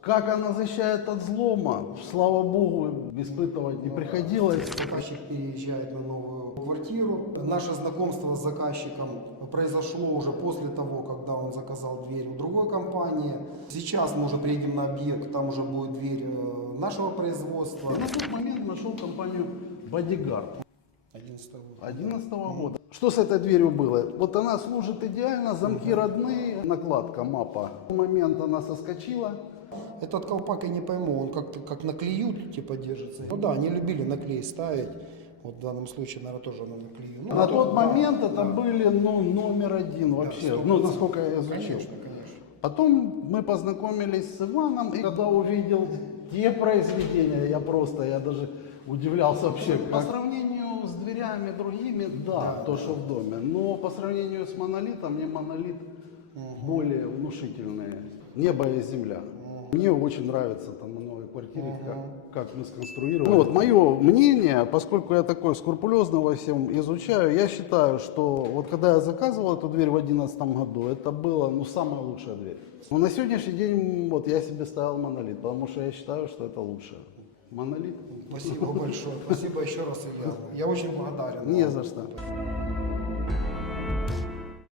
Как она защищает от взлома, слава богу, испытывать не приходилось. Заказчик переезжает на новую квартиру. Наше знакомство с заказчиком произошло уже после того, когда он заказал дверь у другой компании. Сейчас мы уже приедем на объект, там уже будет дверь э, нашего производства. На тот момент нашел компанию Bodyguard 11 год. 2011 года. Что с этой дверью было? Вот она служит идеально, замки родные, накладка мапа. В момент она соскочила. Этот колпак я не пойму, он как-то как на клею типа держится. Ну да, они любили на клей ставить. Вот в данном случае, наверное, тоже на клею. Ну, На а тот да, момент да. это были ну, номер один вообще, сто ну насколько я изучил. Конечно, конечно. Потом мы познакомились с Иваном, и когда увидел те произведения, я просто, я даже удивлялся вообще. По сравнению с дверями другими, да, то, что в доме. Но по сравнению с монолитом, мне монолит более внушительный. Небо и земля. Мне очень нравится там на новой квартире, как, как мы сконструировали. Ну, вот мое мнение, поскольку я такой скрупулезно во всем изучаю, я считаю, что вот когда я заказывал эту дверь в 2011 году, это была ну, самая лучшая дверь. Но на сегодняшний день вот я себе ставил монолит, потому что я считаю, что это лучше. Монолит? Спасибо большое. Спасибо еще раз, Илья. Я очень благодарен. Не за что.